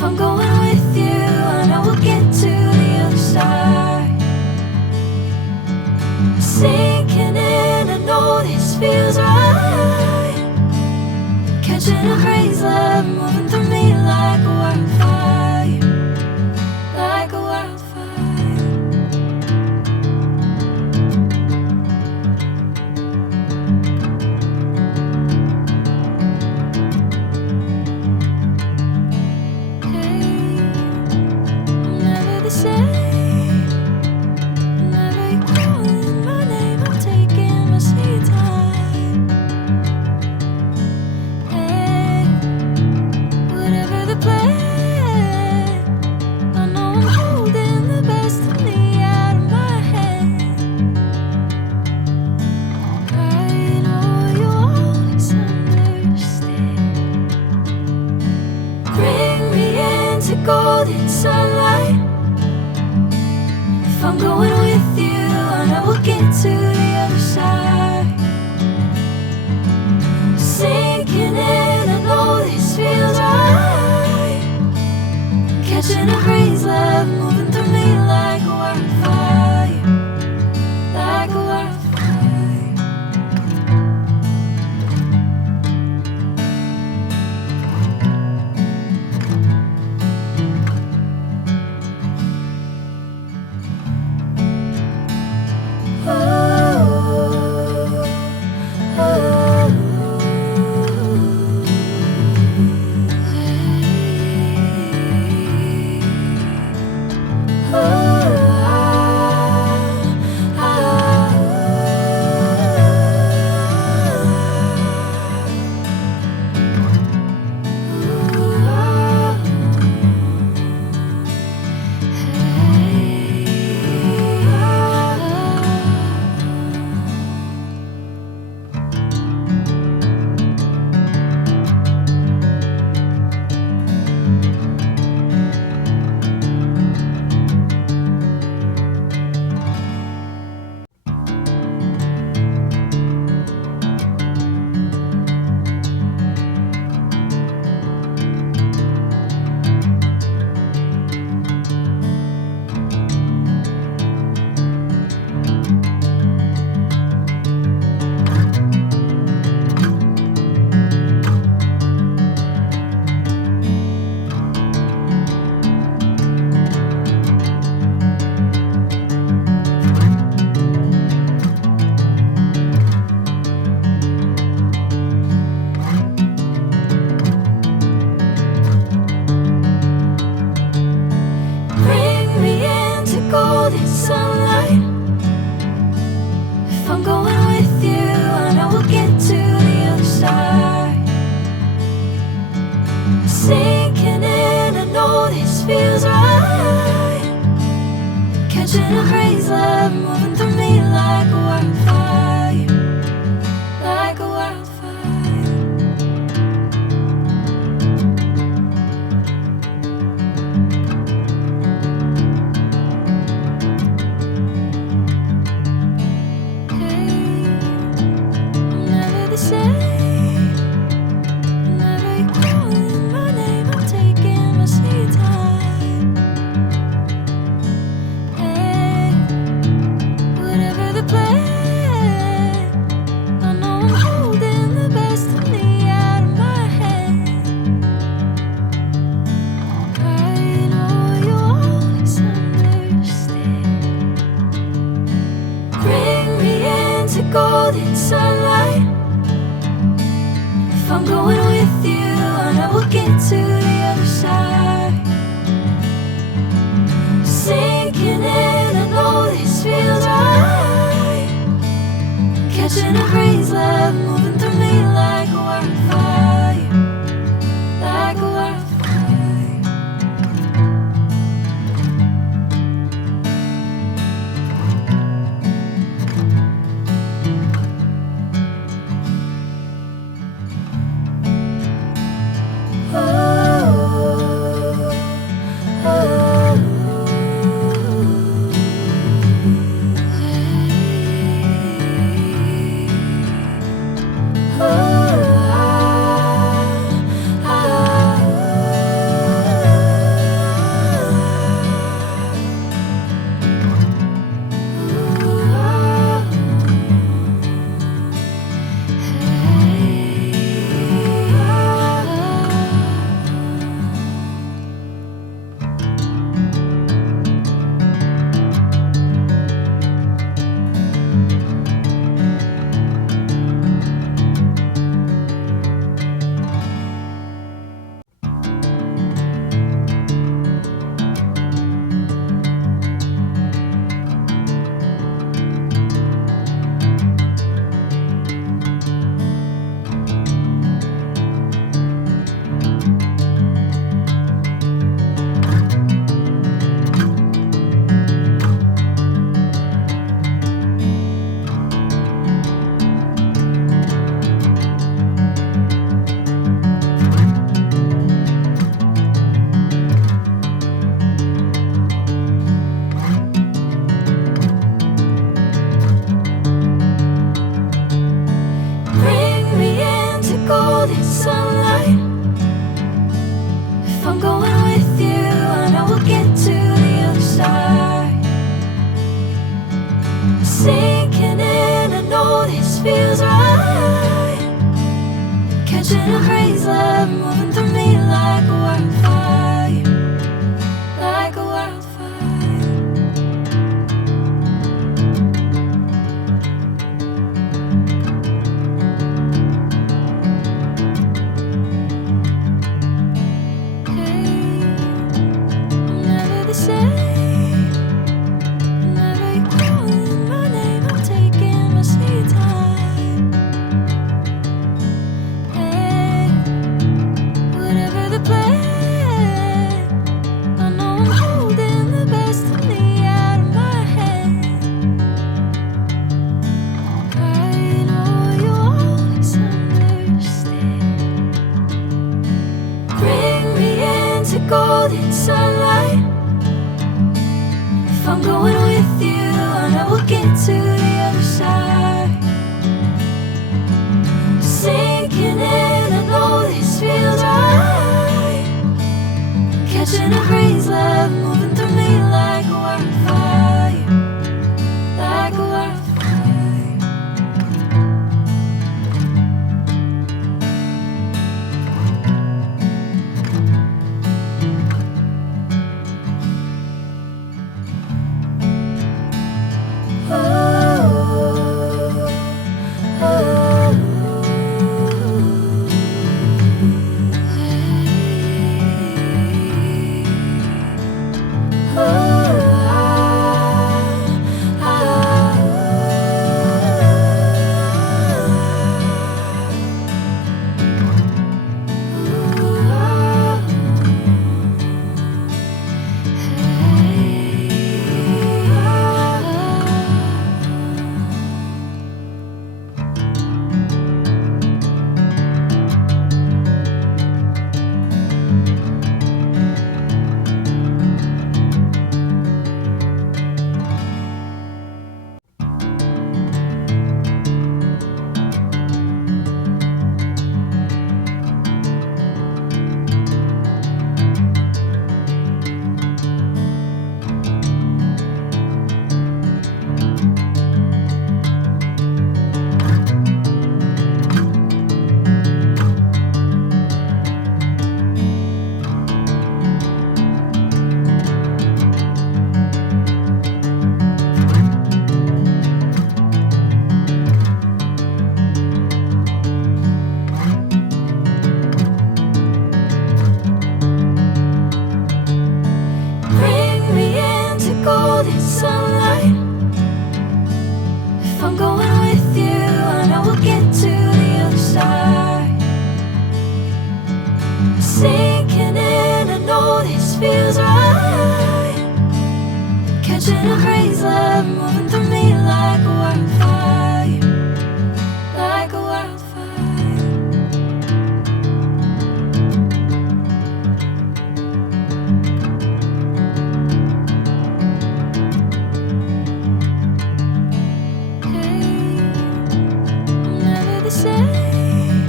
If I'm going with you, I know we'll get to the other side. Sinking in, I know this feels right. Catching a breeze, love moving through me like a wildfire, like a wildfire. Golden sunlight. If I'm going with you, I know we'll get to the other side. Sinking in, I know this feels right. Catching a breeze, love moving through me like a wildfire, like a wildfire. Golden sunlight. If I'm going with you, I know we'll get to the other side. Sinking in, I know this feels right. Catching a breeze, love moving through me like a wildfire, like a wildfire. Golden sunlight. If I'm going with you, I know we'll get to the other side. Sinking in, I know this feels right. Catching a breeze, love moving through me like a wildfire, like a wildfire. this feels right. Catching a breeze, love moving through me like a wildfire, like a wildfire. Hey, I'm never the same. Whenever you're calling my name, I'm taking my sweet time. Hey, whatever the plan, I know I'm holding the best of me out of my head. I know you always understand. Bring me into golden sunlight. If I'm going with you, I know we'll get to the other side. Sinking in, I know this feels right. Catching a breeze, love moving through me like a wildfire, like a wildfire. Bring me into golden sunlight. If I'm going with you, I know we'll get to the other side. Sinking in, I know this feels right. Catching a breeze, love moving through me like a wildfire, like a wildfire. Hey, I'm never the same.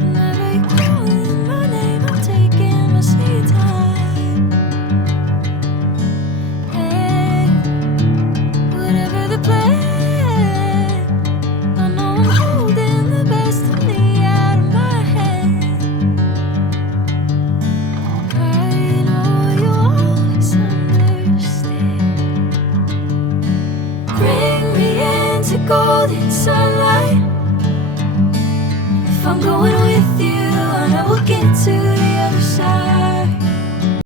Whenever you're calling my name, I'm taking my sweet time. Hey, whatever the plan, I know I'm holding the best of me out of my head. I know you always understand. Bring me into golden sunlight. If I'm going with you, I know we'll get to